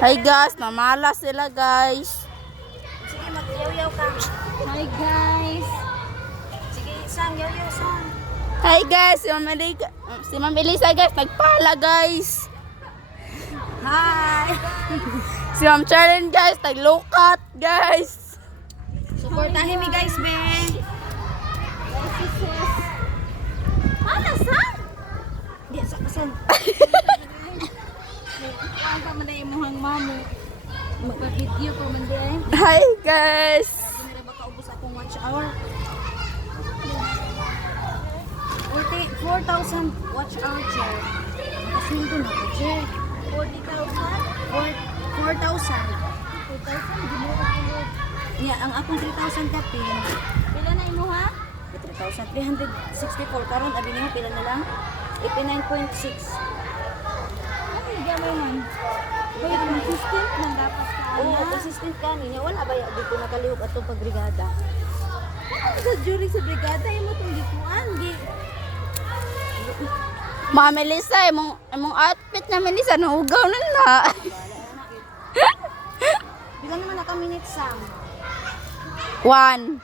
Hi guys, namala sila guys. Sige, mag-yaw-yaw ka. Hi guys. Sige, sang, yaw-yaw, sang. Hi guys, si Ma'am Elisa guys, nagpala guys. Hi! Si Ma'am Charlene guys, naglukat guys. Supportahin mi guys, be. Ano sang? Di, sang. Ang pa man dai imong mamo. Magpa-video pa man dai. Hi guys. Dinira ba kaubos akong watch hour? 4,000 watch hour, chair. Nakasweldo na ko, chair. 4,000. 2,000 ginoo ko. Nya, ang akong 3,000 kapin. Pila na imo ha? 3,364. Karon abi niyo pila na lang? 89.6. Ano gamay man? Wait, consistent man dapat ka Oo, ana. consistent ka niya. Wala ba dito nakalihok atong pagbrigada? Sa jury sa brigada imo tong gikuan gi. Ma'am Elisa, imong outfit na Melissa, nahugaw na na. Bila naman naka-minute, Sam. 1.